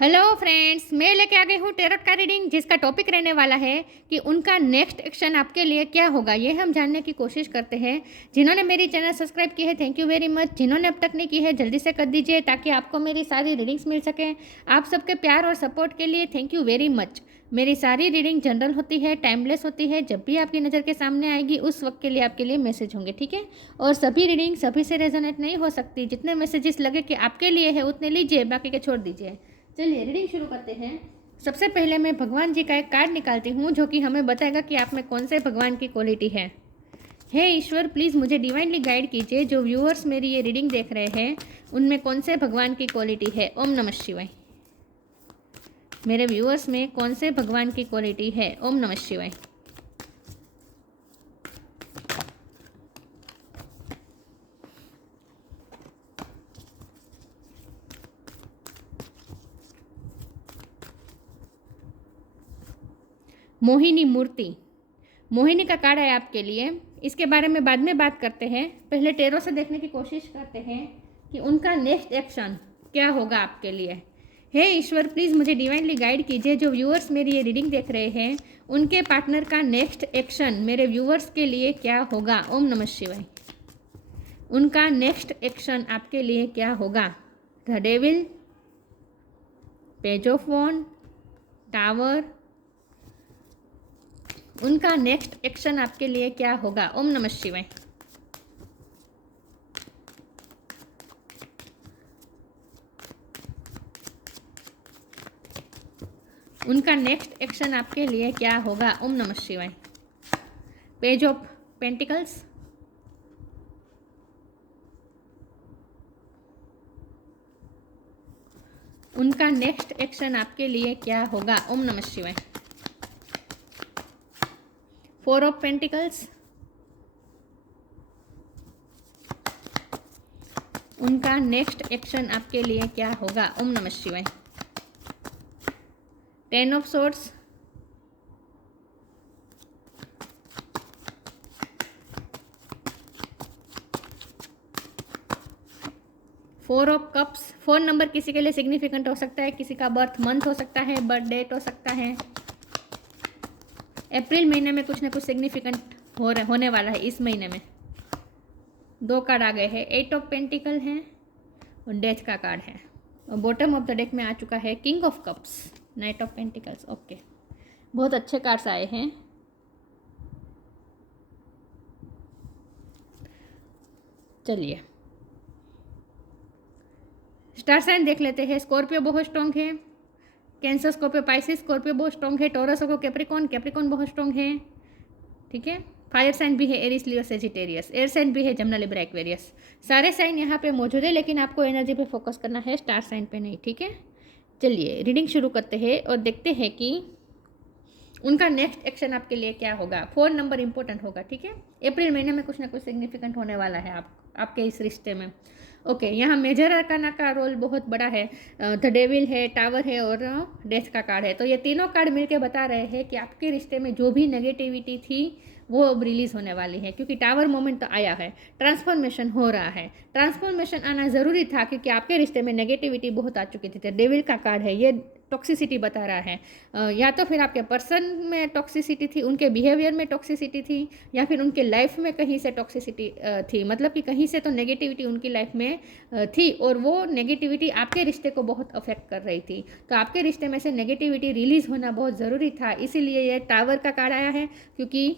Hello friends, मैं लेके आ गई हूँ टेरोट का रीडिंग, जिसका टॉपिक रहने वाला है कि उनका नेक्स्ट एक्शन आपके लिए क्या होगा। ये हम जानने की कोशिश करते हैं। जिन्होंने मेरी चैनल सब्सक्राइब की है, थैंक यू वेरी मच। जिन्होंने अब तक नहीं की है, जल्दी से कर दीजिए ताकि आपको मेरी सारी रीडिंग्स मिल सकें। आप सबके प्यार और सपोर्ट के लिए थैंक यू वेरी मच। मेरी सारी रीडिंग जनरल होती है, टाइमलेस होती है। जब भी आपकी नज़र के सामने आएगी उस वक्त के लिए आपके लिए मैसेज होंगे, ठीक है। और सभी रीडिंग सभी से रेजोनेट नहीं हो सकती। जितने मैसेजेस लगे कि आपके लिए है उतने लीजिए, बाकी के छोड़ दीजिए। चलिए रीडिंग शुरू करते हैं। सबसे पहले मैं भगवान जी का एक कार्ड निकालती हूँ जो कि हमें बताएगा कि आप में कौन से भगवान की क्वालिटी है। हे ईश्वर, प्लीज़ मुझे डिवाइनली गाइड कीजिए। जो व्यूअर्स मेरी ये रीडिंग देख रहे हैं उनमें कौन से भगवान की क्वालिटी है। ओम नमः शिवाय। मेरे व्यूअर्स में कौन से भगवान की क्वालिटी है। ओम नमः शिवाय। मोहिनी मूर्ति, मोहिनी का कार्ड है आपके लिए। इसके बारे में बाद में बात करते हैं। पहले टेरो से देखने की कोशिश करते हैं कि उनका नेक्स्ट एक्शन क्या होगा आपके लिए। हे ईश्वर, प्लीज़ मुझे डिवाइनली गाइड कीजिए। जो व्यूअर्स मेरी ये रीडिंग देख रहे हैं उनके पार्टनर का नेक्स्ट एक्शन मेरे व्यूअर्स के लिए क्या होगा। ओम नमः शिवाय। उनका नेक्स्ट एक्शन आपके लिए क्या होगा। The devil, page of wand, tower. उनका नेक्स्ट एक्शन आपके लिए क्या होगा। ओम नमः शिवाय। उनका नेक्स्ट एक्शन आपके लिए क्या होगा। ओम नमः शिवाय। पेज ऑफ पेंटिकल्स, उनका नेक्स्ट एक्शन आपके लिए क्या होगा। ओम नमः शिवाय। फोर ऑफ पेंटिकल्स, उनका नेक्स्ट एक्शन आपके लिए क्या होगा। ओम नमः शिवाय। Ten of swords, four of cups. Four number किसी के लिए सिग्निफिकेंट हो सकता है, किसी का बर्थ मंथ हो सकता है, बर्थ डेट हो सकता है। अप्रैल महीने में कुछ ना कुछ सिग्निफिकेंट होने वाला है। इस महीने में दो कार्ड आ गए हैं। एट ऑफ पेंटिकल है और डेथ का कार्ड है। और बॉटम ऑफ द डेक में आ चुका है king of cups, night of pentacles. Okay, बहुत अच्छे कार्ड्स आए हैं। चलिए स्टार साइन देख लेते हैं। स्कॉर्पियो बहुत स्ट्रॉन्ग है, कैंसर, स्कॉर्पियो, पाइसिस, स्कॉर्पियो बहुत स्ट्रॉन्ग है, टॉरस को कैप्रिकॉन, कैप्रिकॉन बहुत स्ट्रॉन्ग है, ठीक है। फायर साइन भी है एरिस, लियो, सेजिटेरियस। एयर साइन भी है जमुना, लिब्रा, एक्वेरियस। सारे साइन यहाँ पे मौजूद है, लेकिन आपको एनर्जी पे फोकस करना है, स्टार साइन पे नहीं, ठीक है। चलिए रीडिंग शुरू करते हैं और देखते हैं कि उनका नेक्स्ट एक्शन आपके लिए क्या होगा। फोर नंबर इंपॉर्टेंट होगा, ठीक है। अप्रैल महीने में कुछ ना कुछ सिग्निफिकेंट होने वाला है आपके इस रिश्ते में। ओके, यहाँ मेजर अरकाना का रोल बहुत बड़ा है। द डेविल है, टावर है और डेथ का कार्ड है। तो ये तीनों कार्ड मिलके बता रहे हैं कि आपके रिश्ते में जो भी नेगेटिविटी थी वो अब रिलीज़ होने वाली है, क्योंकि टावर मोमेंट तो आया है, ट्रांसफॉर्मेशन हो रहा है। ट्रांसफॉर्मेशन आना ज़रूरी था क्योंकि आपके रिश्ते में नेगेटिविटी बहुत आ चुकी थी। तो डेविल का कार्ड है, ये टॉक्सिसिटी बता रहा है। या तो फिर आपके पर्सन में टॉक्सिसिटी थी, उनके बिहेवियर में टॉक्सिसिटी थी, या फिर उनके लाइफ में कहीं से टॉक्सिसिटी थी। मतलब कि कहीं से तो नेगेटिविटी उनकी लाइफ में थी और वो नेगेटिविटी आपके रिश्ते को बहुत अफेक्ट कर रही थी। तो आपके रिश्ते में से नेगेटिविटी रिलीज़ होना बहुत ज़रूरी था, इसीलिए ये टावर का कार्ड आया है, क्योंकि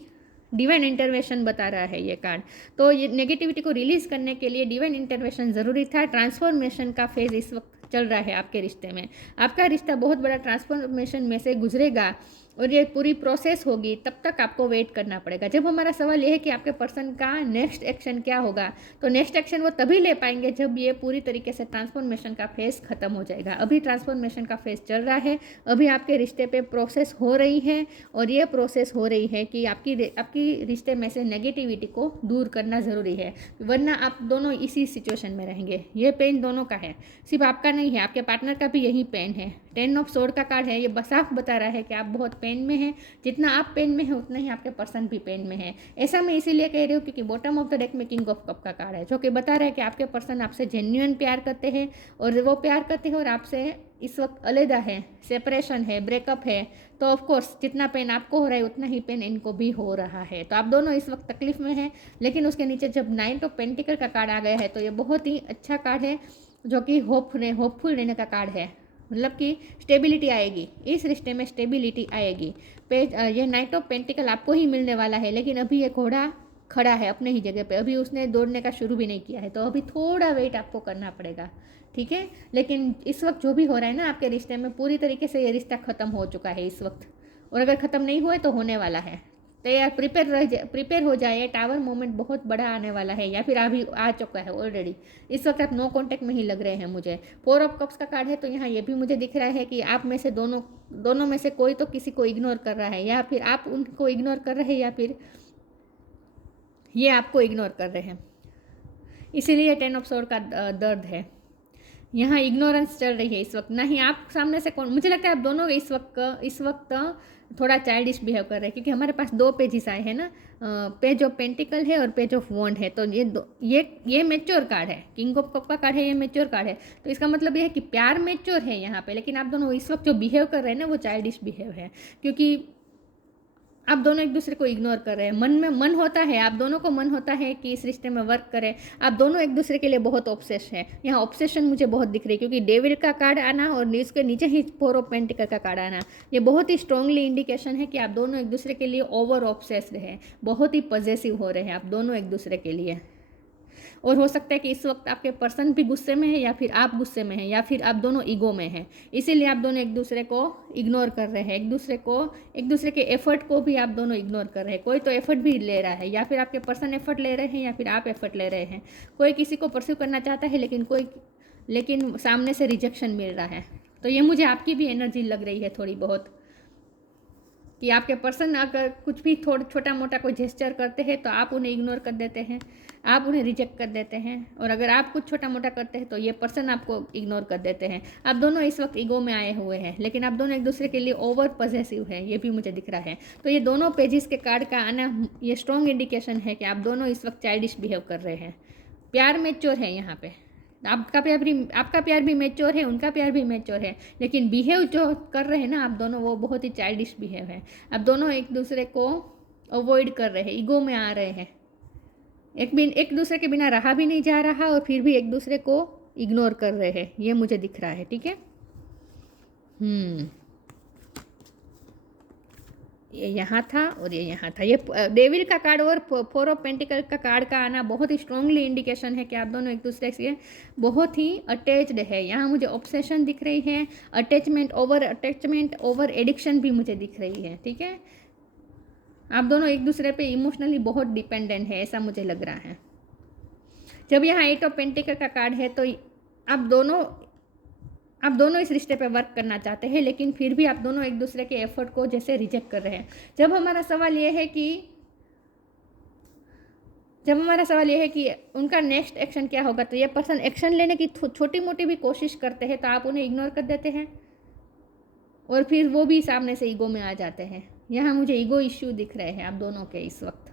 डिवाइन इंटरवेंशन बता रहा है ये कार्ड। तो ये नेगेटिविटी को रिलीज़ करने के लिए डिवाइन इंटरवेंशन ज़रूरी था। ट्रांसफॉर्मेशन का फेज़ इस वक्त चल रहा है आपके रिश्ते में। आपका रिश्ता बहुत बड़ा ट्रांसफॉर्मेशन में से गुजरेगा और ये पूरी प्रोसेस होगी, तब तक आपको वेट करना पड़ेगा। जब हमारा सवाल ये है कि आपके पर्सन का नेक्स्ट एक्शन क्या होगा, तो नेक्स्ट एक्शन वो तभी ले पाएंगे जब ये पूरी तरीके से ट्रांसफॉर्मेशन का फेज़ ख़त्म हो जाएगा। अभी ट्रांसफॉर्मेशन का फेज़ चल रहा है, अभी आपके रिश्ते पे प्रोसेस हो रही है और ये प्रोसेस हो रही है कि आपकी रिश्ते में से नेगेटिविटी को दूर करना ज़रूरी है, वरना आप दोनों इसी सिचुएशन में रहेंगे। ये पेन दोनों का है, सिर्फ आपका नहीं है, आपके पार्टनर का भी यही पेन है। 10 ऑफ सोर्ड का कार्ड है, ये साफ बता रहा है कि आप बहुत पेन में हैं। जितना आप पेन में हैं उतना ही आपके पर्सन भी पेन में है। ऐसा मैं इसीलिए कह रही हूँ क्योंकि बॉटम ऑफ द डेक में किंग ऑफ कप का कार्ड है, जो कि बता रहा है कि आपके पर्सन आपसे जेन्युइन प्यार करते हैं और वो प्यार करते हैं और आपसे इस वक्त अलहदा है, सेपरेशन है, ब्रेकअप है। तो ऑफकोर्स जितना पेन आपको हो रहा है उतना ही पेन इनको भी हो रहा है। तो आप दोनों इस वक्त तकलीफ में हैं। लेकिन उसके नीचे जब 9 ऑफ पेंटिकल का कार्ड आ गया है तो ये बहुत ही अच्छा कार्ड है, जो कि होपफुल रहने का कार्ड है। मतलब कि स्टेबिलिटी आएगी, इस रिश्ते में स्टेबिलिटी आएगी। ये 9 ऑफ पेंटिकल आपको ही मिलने वाला है, लेकिन अभी ये घोड़ा खड़ा है अपने ही जगह पे, अभी उसने दौड़ने का शुरू भी नहीं किया है, तो अभी थोड़ा वेट आपको करना पड़ेगा, ठीक है। लेकिन इस वक्त जो भी हो रहा है ना आपके रिश्ते में, पूरी तरीके से ये रिश्ता ख़त्म हो चुका है इस वक्त, और अगर ख़त्म नहीं हुआ है तो होने वाला है। तैयार प्रिपेयर हो जाए। टावर मोमेंट बहुत बड़ा आने वाला है, या फिर अभी आ चुका है ऑलरेडी। इस वक्त आप नो कॉन्टेक्ट में ही लग रहे हैं मुझे। 4 ऑफ कप्स का कार्ड है, तो यहाँ ये भी मुझे दिख रहा है कि आप में से दोनों में से कोई तो किसी को इग्नोर कर रहा है, या फिर आप उनको इग्नोर कर रहे हैं, या फिर ये आपको इग्नोर कर रहे हैं। इसीलिए 10 ऑफ सोर्ड का दर्द है। यहाँ इग्नोरेंस चल रही है इस वक्त। ना ही आप सामने से कौन, मुझे लगता है आप दोनों इस वक्त थोड़ा चाइल्डिश बिहेव कर रहे हैं, क्योंकि हमारे पास 2 पेजेस आए हैं ना, पेज ऑफ पेंटिकल है और पेज ऑफ वॉन्ड है। तो ये मेच्योर कार्ड है, किंग ऑफ कप का कार्ड है, ये मेच्योर कार्ड है। तो इसका मतलब ये है कि प्यार मेच्योर है यहाँ पे, लेकिन आप दोनों इस वक्त जो बिहेव कर रहे हैं ना वो चाइल्डिश बिहेव है, क्योंकि आप दोनों एक दूसरे को इग्नोर कर रहे हैं। मन में मन होता है, आप दोनों को मन होता है कि इस रिश्ते में वर्क करें। आप दोनों एक दूसरे के लिए बहुत ऑब्सेस है। यहाँ ऑब्सेशन मुझे बहुत दिख रही है, क्योंकि डेविल का कार्ड आना और इसके नीचे ही 4 ऑफ पेंटिकल का कार्ड आना, ये बहुत ही स्ट्रांगली इंडिकेशन है कि आप दोनों एक दूसरे के लिए ओवर ऑब्सेस्ड है, बहुत ही पॉजेसिव हो रहे हैं आप दोनों एक दूसरे के लिए। और हो सकता है कि इस वक्त आपके पर्सन भी गुस्से में है, या फिर आप गुस्से में हैं, या फिर आप दोनों ईगो में हैं। इसीलिए आप दोनों एक दूसरे को इग्नोर कर रहे हैं, एक दूसरे के एफर्ट को भी आप दोनों इग्नोर कर रहे हैं। कोई तो एफर्ट भी ले रहा है, या फिर आपके पर्सन एफर्ट ले रहे हैं, या फिर आप एफर्ट ले रहे हैं। कोई किसी को परस्यू करना चाहता है, लेकिन सामने से रिजेक्शन मिल रहा है। तो ये मुझे आपकी भी एनर्जी लग रही है थोड़ी बहुत, कि आपके पर्सन अगर कुछ भी थोड़ा छोटा मोटा कोई जेस्चर करते हैं तो आप उन्हें इग्नोर कर देते हैं, आप उन्हें रिजेक्ट कर देते हैं। और अगर आप कुछ छोटा मोटा करते हैं तो ये पर्सन आपको इग्नोर कर देते हैं। आप दोनों इस वक्त ईगो में आए हुए हैं, लेकिन आप दोनों एक दूसरे के लिए ओवर पॉजेसिव है, ये भी मुझे दिख रहा है। तो ये दोनों पेजेस के कार्ड का आना ये स्ट्रॉन्ग इंडिकेशन है कि आप दोनों इस वक्त चाइल्डिश बिहेव कर रहे हैं। प्यार मैच्योर है यहाँ पे, आपका प्यार भी मैच्योर है, उनका प्यार भी मैच्योर है, लेकिन बिहेव जो कर रहे हैं ना आप दोनों, वो बहुत ही चाइल्डिश बिहेव है। आप दोनों एक दूसरे को अवॉइड कर रहे हैं, ईगो में आ रहे हैं, एक दूसरे के बिना रहा भी नहीं जा रहा, और फिर भी एक दूसरे को इग्नोर कर रहे हैं, ये मुझे दिख रहा है, ठीक है। ये यहाँ था और ये यहाँ था। ये डेविल का कार्ड और 4 ऑफ पेंटिकल का कार्ड का आना बहुत ही स्ट्रांगली इंडिकेशन है कि आप दोनों एक दूसरे से बहुत ही अटैच्ड है। यहाँ मुझे ऑब्सेशन दिख रही है, अटैचमेंट ओवर एडिक्शन भी मुझे दिख रही है, ठीक है। आप दोनों एक दूसरे पे इमोशनली बहुत डिपेंडेंट है, ऐसा मुझे लग रहा है। जब यहाँ 8 ऑफ पेंटिकल का कार्ड है तो आप दोनों इस रिश्ते पे वर्क करना चाहते हैं, लेकिन फिर भी आप दोनों एक दूसरे के एफर्ट को जैसे रिजेक्ट कर रहे हैं। जब हमारा सवाल ये है कि उनका नेक्स्ट एक्शन क्या होगा, तो ये पर्सन एक्शन लेने की छोटी मोटी भी कोशिश करते हैं तो आप उन्हें इग्नोर कर देते हैं, और फिर वो भी सामने से ईगो में आ जाते हैं। यहाँ मुझे ईगो इश्यू दिख रहे हैं आप दोनों के इस वक्त।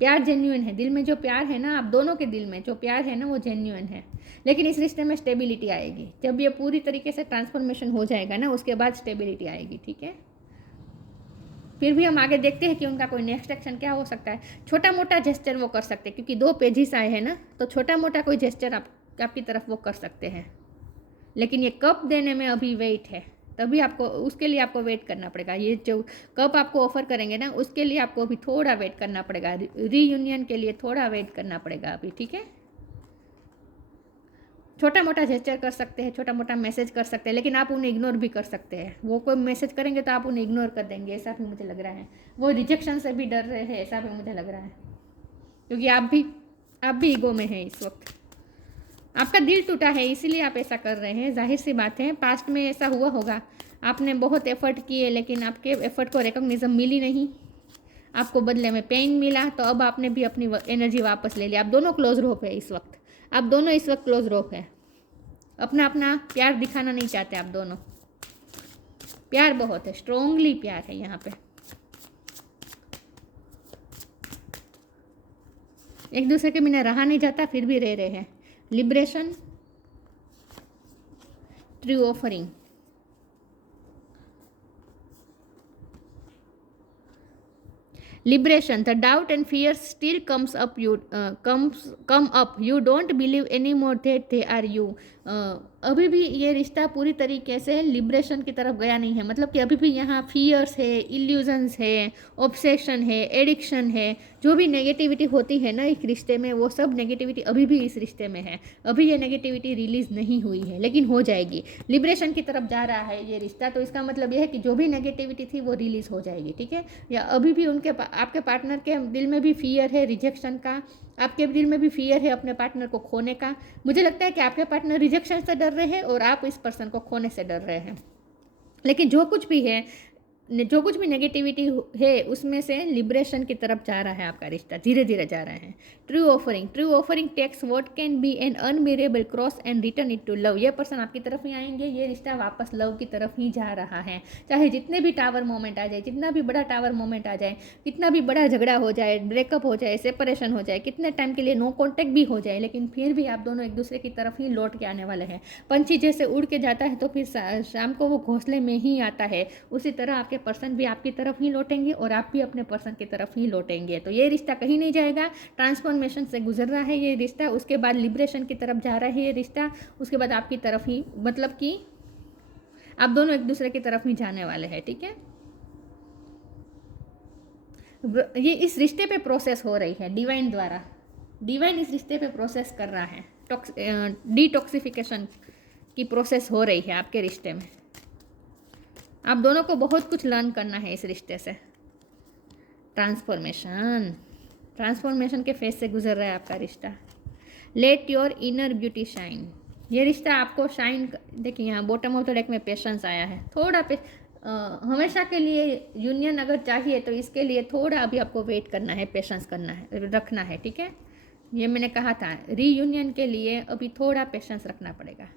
प्यार जेन्युइन है, दिल में जो प्यार है ना, आप दोनों के दिल में जो प्यार है ना वो जेन्युइन है, लेकिन इस रिश्ते में स्टेबिलिटी आएगी। जब ये पूरी तरीके से ट्रांसफॉर्मेशन हो जाएगा ना, उसके बाद स्टेबिलिटी आएगी, ठीक है। फिर भी हम आगे देखते हैं कि उनका कोई नेक्स्ट एक्शन क्या हो सकता है। छोटा मोटा जेस्चर वो कर सकते हैं, क्योंकि 2 पेजेस आए हैं ना, तो छोटा मोटा कोई जेस्चर आपकी तरफ वो कर सकते हैं, लेकिन ये कप देने में अभी वेट है, तभी उसके लिए आपको वेट करना पड़ेगा। ये जो कप आपको ऑफर करेंगे ना, उसके लिए आपको अभी थोड़ा वेट करना पड़ेगा, रीयूनियन के लिए थोड़ा वेट करना पड़ेगा अभी, ठीक है। छोटा मोटा जेस्चर कर सकते हैं, छोटा मोटा मैसेज कर सकते हैं, लेकिन आप उन्हें इग्नोर भी कर सकते हैं। वो कोई मैसेज करेंगे तो आप उन्हें इग्नोर कर देंगे, ऐसा भी मुझे लग रहा है। वो रिजेक्शन से भी डर रहे हैं, ऐसा भी मुझे लग रहा है, क्योंकि आप भी ईगो में हैं इस वक्त। आपका दिल टूटा है, इसीलिए आप ऐसा कर रहे हैं। जाहिर सी बात है, पास्ट में ऐसा हुआ होगा, आपने बहुत एफर्ट किए, लेकिन आपके एफर्ट को रिकॉग्निशन मिली नहीं, आपको बदले में पेन मिला, तो अब आपने भी अपनी एनर्जी वापस ले ली। आप दोनों क्लोज रोप है इस वक्त, आप दोनों इस वक्त क्लोज रोप है। अपना अपना प्यार दिखाना नहीं चाहते आप दोनों, प्यार बहुत है, स्ट्रोंगली प्यार है यहाँ पे, एक दूसरे के बिना रहा नहीं जाता फिर भी रह रहे हैं। Liberation, true offering, liberation, the doubt and fear still come up, you don't believe anymore that they are you. अभी भी ये रिश्ता पूरी तरीके से लिबरेशन की तरफ गया नहीं है, मतलब कि अभी भी यहाँ फियर्स है, इल्यूजन्स है, ऑब्सेशन है, एडिक्शन है, जो भी नेगेटिविटी होती है ना एक रिश्ते में, वो सब नेगेटिविटी अभी भी इस रिश्ते में है। अभी ये नेगेटिविटी रिलीज नहीं हुई है, लेकिन हो जाएगी। लिबरेशन की तरफ जा रहा है ये रिश्ता, तो इसका मतलब ये है कि जो भी नेगेटिविटी थी वो रिलीज हो जाएगी, ठीक है। या अभी भी आपके पार्टनर के दिल में भी फियर है रिजेक्शन का, आपके दिल में भी फियर है अपने पार्टनर को खोने का। मुझे लगता है कि आपके पार्टनर रिजेक्शन से डर रहे हैं और आप इस पर्सन को खोने से डर रहे हैं। लेकिन जो कुछ भी है, जो कुछ भी नेगेटिविटी है उसमें से लिबरेशन की तरफ जा रहा है आपका रिश्ता, धीरे धीरे जा रहा है। True offering, true offering takes what can be an unbearable cross and return it to love. ये पर्सन आपकी तरफ ही आएंगे, ये रिश्ता वापस लव की तरफ ही जा रहा है। चाहे जितने भी टावर मोमेंट आ जाए, जितना भी बड़ा टावर मोमेंट आ जाए, कितना भी बड़ा झगड़ा हो जाए, ब्रेकअप हो जाए, सेपरेशन हो जाए, कितने टाइम के लिए नो कॉन्टैक्ट भी हो जाए, लेकिन फिर भी आप दोनों एक दूसरे की तरफ ही लौट के आने वाले हैं। पंछी जैसे उड़ के जाता है तो फिर शाम को वो घोंसले में ही आता है, उसी तरह आपके पर्सन भी आपकी तरफ ही लौटेंगे और आप भी अपने पर्सन की तरफ ही लौटेंगे। तो ये रिश्ता कहीं नहीं जाएगा, ट्रांसफॉर्मेशन से गुजर रहा है ये रिश्ता, उसके बाद लिबरेशन की तरफ जा रहा है ये रिश्ता, उसके बाद आपकी तरफ ही, मतलब कि आप दोनों एक दूसरे की तरफ ही जाने वाले हैं, ठीक है। ये इस रिश्ते पे प्रोसेस हो रही है डिवाइन द्वारा, डिवाइन इस रिश्ते पे प्रोसेस कर रहा है, डिटॉक्सिफिकेशन की प्रोसेस हो रही है आपके रिश्ते में। आप दोनों को बहुत कुछ लर्न करना है इस रिश्ते से। ट्रांसफॉर्मेशन, ट्रांसफॉर्मेशन के फेज से गुजर रहा है आपका रिश्ता। Late your inner beauty shine, ये रिश्ता आपको शाइन, देखिए यहाँ बॉटम ऑफ द डेक में पेशेंस आया है, थोड़ा हमेशा के लिए यूनियन अगर चाहिए तो इसके लिए थोड़ा अभी आपको वेट करना है, पेशेंस करना है, रखना है, ठीक है। ये मैंने कहा था, रीयूनियन के लिए अभी थोड़ा पेशेंस रखना पड़ेगा।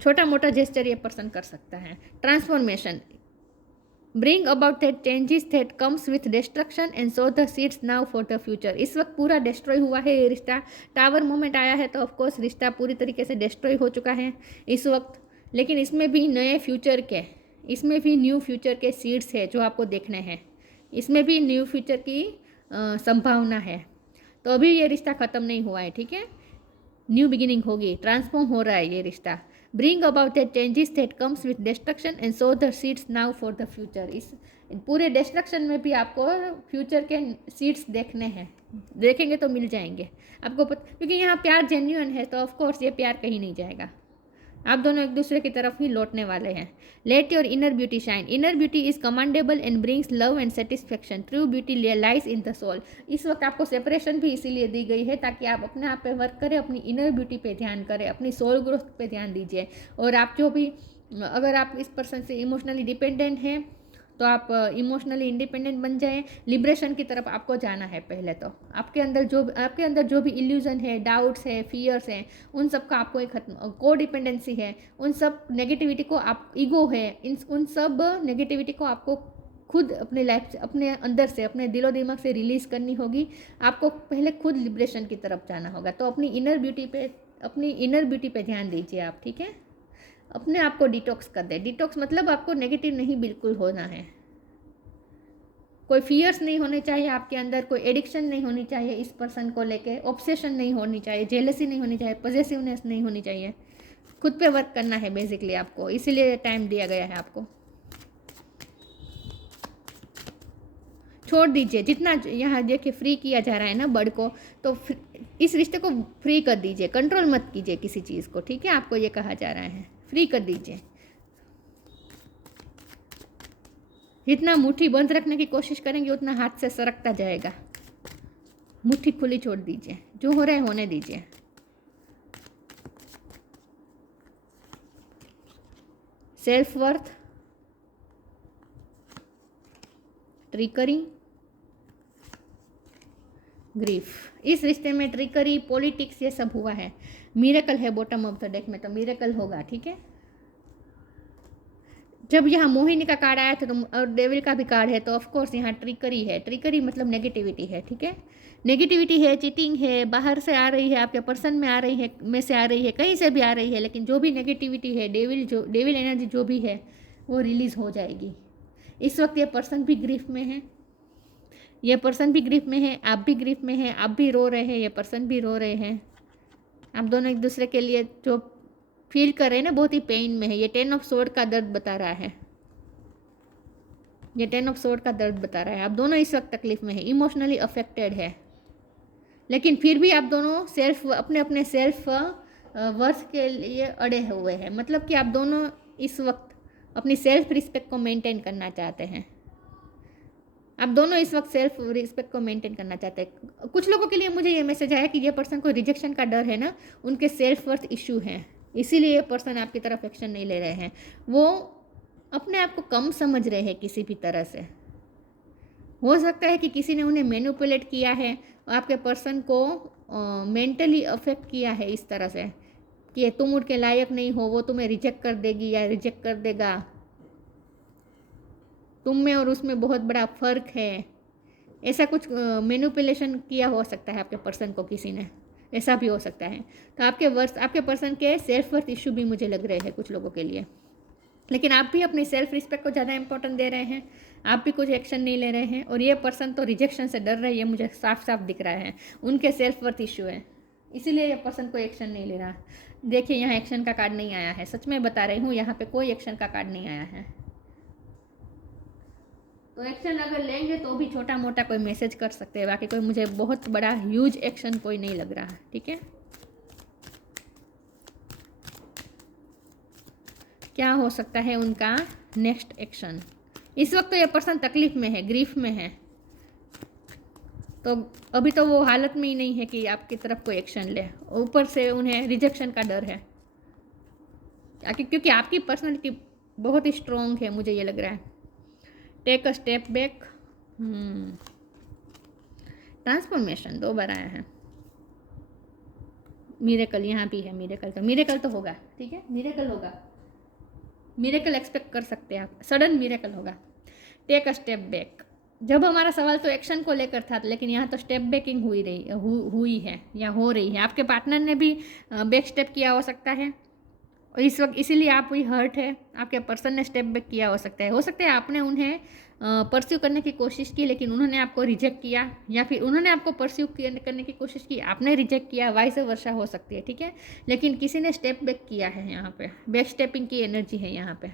छोटा मोटा जेस्चर ये पर्सन कर सकता है। Transformation, bring about that changes that comes with destruction and so the seeds now for the future. इस वक्त पूरा डिस्ट्रॉय हुआ है ये रिश्ता, टावर मोमेंट आया है तो ऑफकोर्स रिश्ता पूरी तरीके से डिस्ट्रॉय हो चुका है इस वक्त, लेकिन इसमें भी नए फ्यूचर के, इसमें भी न्यू फ्यूचर के सीड्स है जो आपको देखने हैं, इसमें भी न्यू फ्यूचर की संभावना है। तो अभी ये रिश्ता ख़त्म नहीं हुआ है, ठीक है, न्यू बिगिनिंग होगी, ट्रांसफॉर्म हो रहा है ये रिश्ता। Bring about that changes that comes with destruction and so the seeds now for the future. इस पूरे डिस्ट्रक्शन में भी आपको फ्यूचर के सीड्स देखने हैं, देखेंगे तो मिल जाएंगे आपको क्योंकि यहाँ प्यार जेन्युइन है तो ऑफकोर्स ये प्यार कहीं नहीं जाएगा, आप दोनों एक दूसरे की तरफ ही लौटने वाले हैं। Let your inner beauty shine, inner beauty is commendable and brings love and satisfaction, true beauty lies in the soul. इस वक्त आपको सेपरेशन भी इसीलिए दी गई है ताकि आप अपने आप पे वर्क करें, अपनी इनर ब्यूटी पे ध्यान करें, अपनी सोल ग्रोथ पे ध्यान दीजिए। और आप जो भी, अगर आप इस पर्सन से इमोशनली डिपेंडेंट हैं तो आप इमोशनली इंडिपेंडेंट बन जाएं, लिबरेशन की तरफ आपको जाना है। पहले तो आपके अंदर जो भी इल्यूजन है, डाउट्स है, फियर्स हैं, उन सब का आपको एक खत्म, को डिपेंडेंसी है, उन सब नेगेटिविटी को आप, ईगो है, उन सब नेगेटिविटी को आपको खुद अपने लाइफ से, अपने अंदर से, अपने दिलो दिमाग से रिलीज़ करनी होगी। आपको पहले खुद लिबरेशन की तरफ जाना होगा। तो अपनी इनर ब्यूटी पे ध्यान दीजिए आप, ठीक है। अपने आप को डिटॉक्स कर दे। डिटॉक्स मतलब आपको नेगेटिव नहीं बिल्कुल होना है, कोई फियर्स नहीं होने चाहिए आपके अंदर, कोई एडिक्शन नहीं होनी चाहिए इस पर्सन को लेके, ऑब्सेशन नहीं होनी चाहिए, जेलसी नहीं होनी चाहिए, पॉजेसिवनेस नहीं होनी चाहिए। खुद पे वर्क करना है बेसिकली आपको, इसीलिए टाइम दिया गया है आपको। छोड़ दीजिए, जितना यहाँ देखिए फ्री किया जा रहा है ना बर्ड को, तो इस रिश्ते को फ्री कर दीजिए, कंट्रोल मत कीजिए किसी चीज़ को, ठीक है। आपको ये कहा जा रहा है, फ्री कर दीजिए। जितना मुट्ठी बंद रखने की कोशिश करेंगे उतना हाथ से सरकता जाएगा। मुट्ठी खुली छोड़ दीजिए, जो हो रहा है होने दीजिए। Self worth, triggering, grief. इस रिश्ते में ट्रिकरी, पॉलिटिक्स, ये सब हुआ है। मिरेकल है बॉटम ऑफ द डेक में, तो मिरेकल होगा, ठीक है। जब यहाँ मोहिनी का कार्ड आया था तो और डेविल का भी कार्ड है, तो ऑफ कोर्स यहाँ ट्रिकरी है। ट्रिकरी मतलब नेगेटिविटी है, ठीक है। नेगेटिविटी है, चीटिंग है, बाहर से आ रही है, आपके पर्सन में आ रही है, में से आ रही है, कहीं से भी आ रही है, लेकिन जो भी नेगेटिविटी है, डेविल एनर्जी जो भी है वो रिलीज़ हो जाएगी। इस वक्त ये पर्सन भी ग्रीफ में है, ये पर्सन भी ग्रीफ में है, आप भी ग्रीफ में हैं, आप भी रो रहे हैं, ये पर्सन भी रो रहे हैं। आप दोनों एक दूसरे के लिए जो फील कर रहे हैं ना, बहुत ही पेन में है। ये 10 ऑफ सोर्ड का दर्द बता रहा है, ये 10 ऑफ सोर्ड का दर्द बता रहा है। आप दोनों इस वक्त तकलीफ में है, इमोशनली अफेक्टेड है, लेकिन फिर भी आप दोनों अपने अपने सेल्फ वर्थ के लिए अड़े हुए हैं। मतलब कि आप दोनों इस वक्त अपनी सेल्फ रिस्पेक्ट को मेंटेन करना चाहते हैं। आप दोनों इस वक्त सेल्फ रिस्पेक्ट को मेंटेन करना चाहते हैं। कुछ लोगों के लिए मुझे ये मैसेज आया कि ये पर्सन को रिजेक्शन का डर है ना, उनके सेल्फ वर्थ इशू है, इसीलिए ये पर्सन आपकी तरफ एक्शन नहीं ले रहे हैं। वो अपने आप को कम समझ रहे हैं किसी भी तरह से। हो सकता है कि किसी ने उन्हें मैनिपुलेट किया है, आपके पर्सन को मेंटली अफेक्ट किया है इस तरह से कि तुम उनके लायक नहीं हो, वो तुम्हें रिजेक्ट कर देगी या रिजेक्ट कर देगा, तुम में और उसमें बहुत बड़ा फ़र्क है। ऐसा कुछ मैनिपुलेशन किया हो सकता है आपके पर्सन को किसी ने, ऐसा भी हो सकता है। तो आपके पर्सन के सेल्फ वर्थ इशू भी मुझे लग रहे हैं कुछ लोगों के लिए, लेकिन आप भी अपनी सेल्फ रिस्पेक्ट को ज़्यादा इंपॉर्टेंट दे रहे हैं, आप भी कुछ एक्शन नहीं ले रहे हैं। और ये पर्सन तो रिजेक्शन से डर रही है, मुझे साफ साफ दिख रहा है, उनके सेल्फ वर्थ इशू है, इसीलिए ये पर्सन कोई एक्शन नहीं ले रहा। देखिए यहाँ एक्शन का कार्ड नहीं आया है, सच में बता रही हूँ, यहाँ पे कोई एक्शन का कार्ड नहीं आया है। तो एक्शन अगर लेंगे तो भी छोटा मोटा कोई मैसेज कर सकते हैं, बाकी कोई मुझे बहुत बड़ा ह्यूज एक्शन कोई नहीं लग रहा, ठीक है। क्या हो सकता है उनका नेक्स्ट एक्शन? इस वक्त तो ये पर्सन तकलीफ में है, ग्रीफ में है, तो अभी तो वो हालत में ही नहीं है कि आपकी तरफ कोई एक्शन ले। ऊपर से उन्हें रिजेक्शन का डर है, क्योंकि आपकी पर्सनालिटी बहुत ही स्ट्रॉन्ग है, मुझे ये लग रहा है। Take a step back, transformation 2 बार आया है। मिरेकल यहाँ भी है, मिरेकल तो होगा, ठीक है, मिरेकल होगा, मिरेकल एक्सपेक्ट कर सकते हैं आप, सडन मिरेकल होगा। टेक अ स्टेप बैक, जब हमारा सवाल तो एक्शन को लेकर था, लेकिन यहाँ तो स्टेप बैकिंग हुई है या हो रही है। आपके पार्टनर ने भी बैक स्टेप किया हो सकता है, और इस वक्त इसीलिए आप वही हर्ट है, आपके पर्सन ने स्टेप बैक किया हो सकता है आपने उन्हें परस्यू करने की कोशिश की, लेकिन उन्होंने आपको रिजेक्ट किया, या फिर उन्होंने आपको परस्यू करने की कोशिश की, आपने रिजेक्ट किया, वाइस वर्सा हो सकती है, ठीक है। लेकिन किसी ने स्टेप बैक किया है, यहाँ पे बैक स्टेपिंग की एनर्जी है यहाँ पे।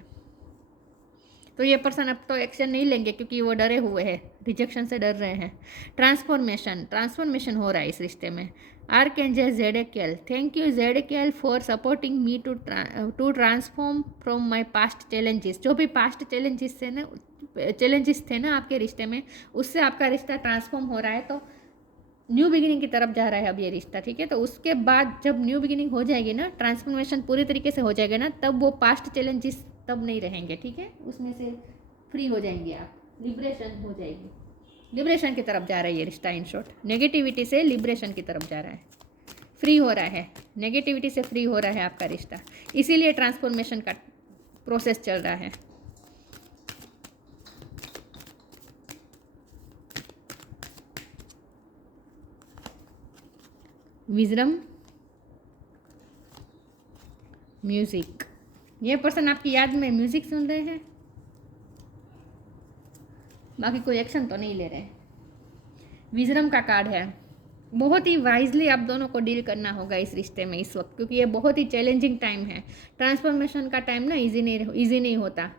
तो ये पर्सन अब तो एक्शन नहीं लेंगे क्योंकि वो डरे हुए हैं, रिजेक्शन से डर रहे हैं। ट्रांसफॉर्मेशन हो रहा है इस रिश्ते में। Archangel Zadkiel, thank you Zadkiel for supporting me to transform from my past challenges. जो भी पास्ट चैलेंजेस थे ना आपके रिश्ते में, उससे आपका रिश्ता ट्रांसफॉर्म हो रहा है, तो न्यू बिगिनिंग की तरफ जा रहा है अब ये रिश्ता, ठीक है। तो उसके बाद जब न्यू बिगिनिंग हो जाएगी ना, ट्रांसफॉर्मेशन पूरी तरीके से हो जाएगा ना, तब वो पास्ट चैलेंजेस तब नहीं रहेंगे, ठीक है। उसमें से फ्री हो जाएंगे आप, लिबरेशन हो जाएगी, लिबरेशन की तरफ जा रहा है ये रिश्ता। इन शॉर्ट, नेगेटिविटी से लिबरेशन की तरफ जा रहा है, फ्री हो रहा है, नेगेटिविटी से फ्री हो रहा है आपका रिश्ता, इसीलिए ट्रांसफॉर्मेशन का प्रोसेस चल रहा है। विजडम, म्यूजिक, ये पर्सन आपकी याद में म्यूजिक सुन रहे हैं, बाकी कोई एक्शन तो नहीं ले रहे। विजडम का कार्ड है, बहुत ही वाइजली आप दोनों को डील करना होगा इस रिश्ते में इस वक्त, क्योंकि ये बहुत ही चैलेंजिंग टाइम है। ट्रांसफॉर्मेशन का टाइम ना इजी नहीं होता,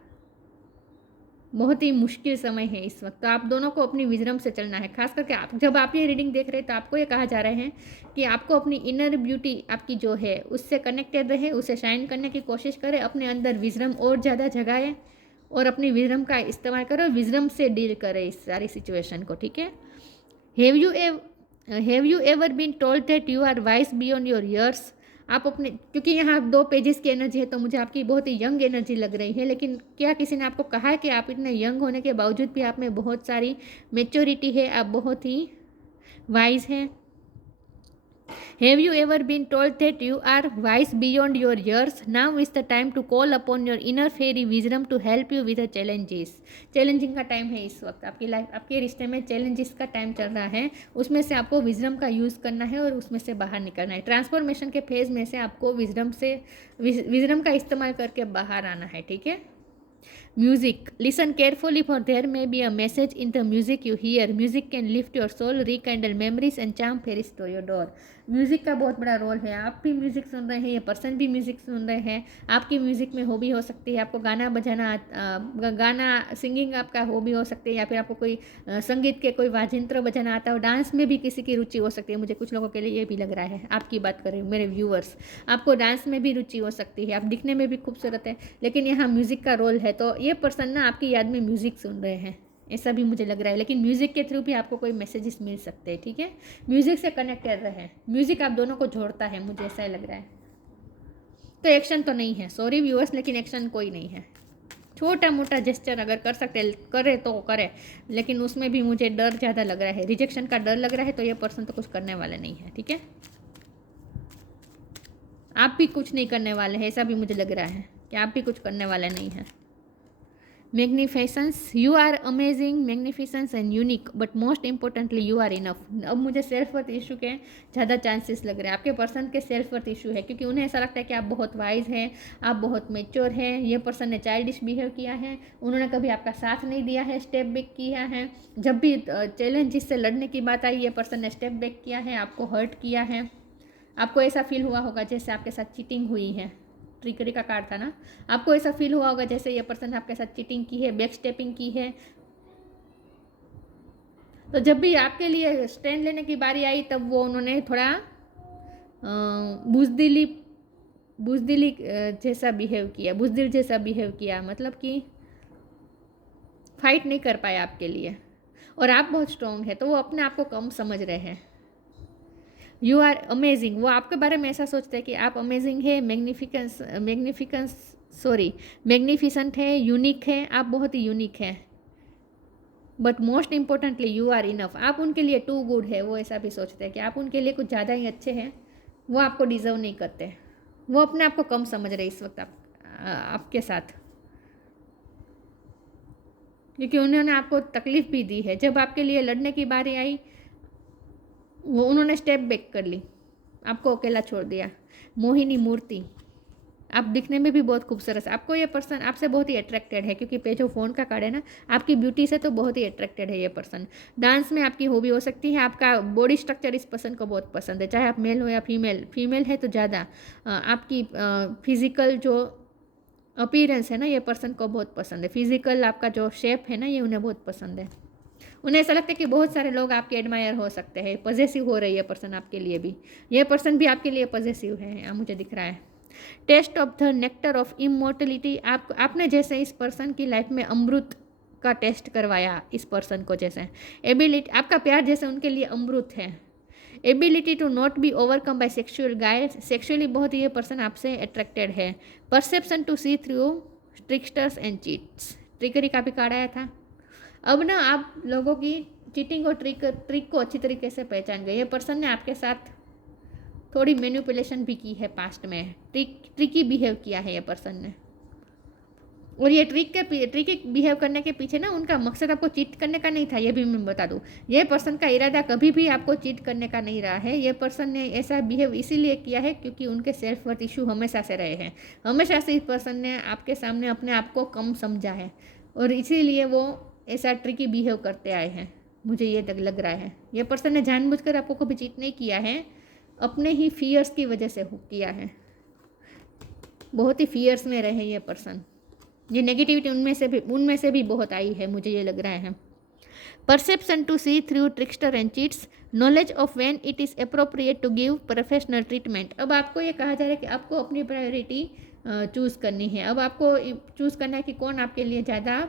बहुत ही मुश्किल समय है इस वक्त। तो आप दोनों को अपनी विजडम से चलना है। खास करके जब आप ये रीडिंग देख रहे हैं तो आपको ये कहा जा रहा है कि आपको अपनी इनर ब्यूटी आपकी जो है उससे कनेक्टेड रहे, उसे शाइन करने की कोशिश करें, अपने अंदर विजडम और ज़्यादा जगाएं और अपनी विजडम का इस्तेमाल करो, विजडम से डील करें इस सारी सिचुएशन को, ठीक है। Have you ever been told that you are wise beyond your years? आप अपने, क्योंकि यहाँ 2 पेजेस की एनर्जी है, तो मुझे आपकी बहुत ही यंग एनर्जी लग रही है, लेकिन क्या किसी ने आपको कहा है कि आप इतने यंग होने के बावजूद भी आप में बहुत सारी मेच्योरिटी है, आप बहुत ही वाइज है। Have you ever been told that you are wise beyond your years? Now is the time to call upon your inner fairy wisdom to help you with the challenges. Challenging का time है इस वक्त आपकी life, आपके रिश्ते में challenges का time चल रहा है, उसमें से आपको विजडम का यूज़ करना है और उसमें से बाहर निकलना है। ट्रांसफॉर्मेशन के फेज में से आपको विजडम का इस्तेमाल करके बाहर आना है, ठीक है। Music. Listen carefully, for there may be a message in the music you hear. Music can lift your soul, rekindle memories and charm fairies to your door. Music का बहुत बड़ा रोल है। आप भी म्यूज़िक सुन रहे हैं, ये पर्सन भी म्यूज़िक सुन रहे हैं, आपकी म्यूज़िक में हॉबी हो सकती है, आपको गाना बजाना, गाना सिंगिंग आपका हॉबी हो सकती है, या फिर आपको कोई संगीत के कोई वाजिंत्र बजाना आता हो, डांस में भी किसी की रुचि हो सकती है। मुझे कुछ लोगों के लिए ये भी लग रहा है, आपकी बात करें मेरे व्यूअर्स, आपको डांस में भी रुचि हो सकती है, आप दिखने में भी खूबसूरत है, लेकिन यहाँ म्यूज़िक का रोल है, तो ये पर्सन ना आपकी याद में म्यूज़िक सुन रहे हैं, ऐसा भी मुझे लग रहा है। लेकिन म्यूज़िक के थ्रू भी आपको कोई मैसेजेस मिल सकते हैं, ठीक है। म्यूज़िक से कनेक्ट कर रहे हैं, म्यूज़िक आप दोनों को जोड़ता है, मुझे ऐसा लग रहा है। तो एक्शन तो नहीं है, सॉरी व्यूअर्स, लेकिन एक्शन कोई नहीं है। छोटा मोटा जेस्चर अगर कर सकते करे तो करे, लेकिन उसमें भी मुझे डर ज़्यादा लग रहा है, रिजेक्शन का डर लग रहा है, तो ये पर्सन तो कुछ करने वाले नहीं है, ठीक है। आप भी कुछ नहीं करने वाले हैं, ऐसा भी मुझे लग रहा है कि आप भी कुछ करने वाले नहीं हैं। Magnificence, you are amazing, magnificence and unique, but most importantly you are enough. अब मुझे सेल्फ वर्थ इशू के ज़्यादा चांसेस लग रहे हैं, आपके पर्सन के सेल्फ वर्थ इशू है, क्योंकि उन्हें ऐसा लगता है कि आप बहुत वाइज हैं, आप बहुत मेच्योर हैं। ये पर्सन ने चाइल्डिश बिहेव किया है, उन्होंने कभी आपका साथ नहीं दिया है, स्टेप बैक किया है। जब भी चैलेंज से लड़ने की बात आई, ये पर्सन ने स्टेप बैक किया है, आपको हर्ट किया है। आपको ऐसा फील हुआ होगा जैसे आपके साथ चीटिंग हुई है, ट्रिकरी का कार्ड था ना, आपको ऐसा फील हुआ होगा जैसे ये पर्सन आपके साथ चीटिंग की है, बैक स्टेपिंग की है। तो जब भी आपके लिए स्टैंड लेने की बारी आई, तब वो उन्होंने थोड़ा बुजदिली जैसा बिहेव किया, बुजदिल जैसा बिहेव किया, मतलब कि फाइट नहीं कर पाया आपके लिए। और आप बहुत स्ट्रॉन्ग है, तो वो अपने आप को कम समझ रहे हैं। यू आर अमेजिंग, वो आपके बारे में ऐसा सोचते हैं कि आप अमेजिंग है, मैग्निफिसेंट है, यूनिक है, आप बहुत ही यूनिक है। But most importantly you are enough, आप उनके लिए टू गुड है। वो ऐसा भी सोचते हैं कि आप उनके लिए कुछ ज़्यादा ही अच्छे हैं, वो आपको डिजर्व नहीं करते, वो अपने आप को कम समझ रहे इस वक्त आपके साथ, क्योंकि उन्होंने आपको तकलीफ भी दी है। जब आपके लिए लड़ने की बारी आई, वो उन्होंने स्टेप बैक कर ली, आपको अकेला छोड़ दिया। मोहिनी मूर्ति, आप दिखने में भी बहुत खूबसूरत है, आपको ये पर्सन आपसे बहुत ही अट्रैक्टेड है, क्योंकि पे जो फ़ोन का कार्ड है ना, आपकी ब्यूटी से तो बहुत ही अट्रैक्टेड है ये पर्सन। डांस में आपकी हॉबी हो सकती है, आपका बॉडी स्ट्रक्चर इस पर्सन को बहुत पसंद है, चाहे आप मेल हो या फीमेल है तो ज़्यादा आपकी फिजिकल जो अपीयरेंस है ना, ये पर्सन को बहुत पसंद है। फिजिकल आपका जो शेप है ना, ये उन्हें बहुत पसंद है। उन्हें ऐसा लगता है कि बहुत सारे लोग आपके एडमायर हो सकते हैं, पॉजेसिव हो रही है पर्सन आपके लिए भी, ये पर्सन भी आपके लिए पॉजेसिव है, मुझे दिख रहा है। Taste of the nectar of immortality, आपने जैसे इस पर्सन की लाइफ में अमृत का टेस्ट करवाया इस पर्सन को, जैसे एबिलिटी, आपका प्यार जैसे उनके लिए अमृत है। Ability to not be overcome by sexual guides, sexually बहुत ये पर्सन आपसे अट्रैक्टेड है। Perception to see through tricksters and cheats, trickery का भी कार्ड आया था। अब ना आप लोगों की चीटिंग और ट्रिक को अच्छी तरीके से पहचान गए। ये पर्सन ने आपके साथ थोड़ी मैनिपुलेशन भी की है पास्ट में, ट्रिकी बिहेव किया है ये पर्सन ने। और ये ट्रिकी बिहेव करने के पीछे ना उनका मकसद आपको चीट करने का नहीं था, ये भी मैं बता दूं। ये पर्सन का इरादा कभी भी आपको चीट करने का नहीं रहा है। ये पर्सन ने ऐसा बिहेव इसीलिए किया है क्योंकि उनके सेल्फ वर्थ इशू हमेशा से रहे हैं। हमेशा से इस पर्सन ने आपके सामने अपने आप को कम समझा है, और इसीलिए वो ऐसा ट्रिकी बिहेव करते आए हैं, मुझे ये लग रहा है। ये पर्सन ने जानबूझकर आपको कभी चीट नहीं किया है, अपने ही फियर्स की वजह से किया है। बहुत ही फियर्स में रहे ये पर्सन, ये नेगेटिविटी उनमें से भी बहुत आई है, मुझे ये लग रहा है। Perception to see through trickster and cheats, knowledge of when it is appropriate to give professional treatment. अब आपको ये कहा जा रहा है कि आपको अपनी प्रायोरिटी चूज़ करनी है। अब आपको चूज़ करना है कि कौन आपके लिए ज़्यादा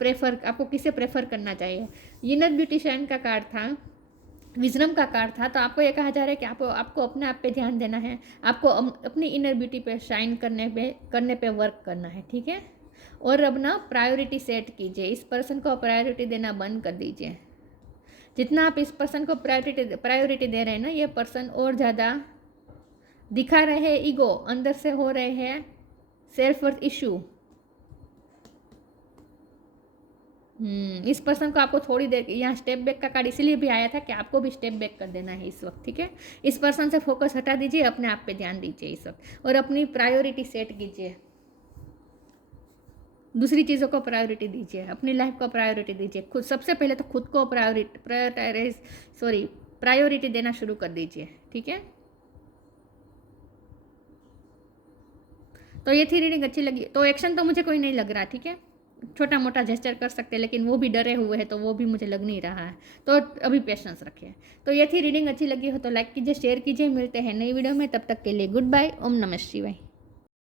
आपको किसे प्रेफर करना चाहिए। इनर ब्यूटिशियन का कार्ड था, विजडम का कार्ड था, तो आपको ये कहा जा रहा है कि आपको अपने आप पे ध्यान देना है, आपको अपनी इनर ब्यूटी पे शाइन करने पे वर्क करना है, ठीक है। और अब ना प्रायोरिटी सेट कीजिए, इस पर्सन को प्रायोरिटी देना बंद कर दीजिए। जितना आप इस पर्सन को प्रायोरिटी दे रहे हैं ना, ये पर्सन और ज़्यादा दिखा रहे हैं ईगो, अंदर से हो रहे हैं सेल्फ वर्थ इशू। इस पर्सन को आपको थोड़ी देर, यहाँ स्टेप बैक का कार्ड इसीलिए भी आया था कि आपको भी स्टेप बैक कर देना है इस वक्त, ठीक है। इस पर्सन से फोकस हटा दीजिए, अपने आप पे ध्यान दीजिए इस वक्त, और अपनी प्रायोरिटी सेट कीजिए। दूसरी चीज़ों को प्रायोरिटी दीजिए, अपनी लाइफ को प्रायोरिटी दीजिए। खुद सबसे पहले तो खुद को प्रायोरिटी देना शुरू कर दीजिए, ठीक है। तो ये थी रीडिंग, अच्छी लगी तो एक्शन तो मुझे कोई नहीं लग रहा, ठीक है। छोटा मोटा जेस्चर कर सकते हैं, लेकिन वो भी डरे हुए हैं तो वो भी मुझे लग नहीं रहा है, तो अभी पेशेंस रखिए। तो ये थी रीडिंग, अच्छी लगी हो तो लाइक कीजिए, शेयर कीजिए। मिलते हैं नई वीडियो में, तब तक के लिए गुड बाय। ओम नमः शिवाय।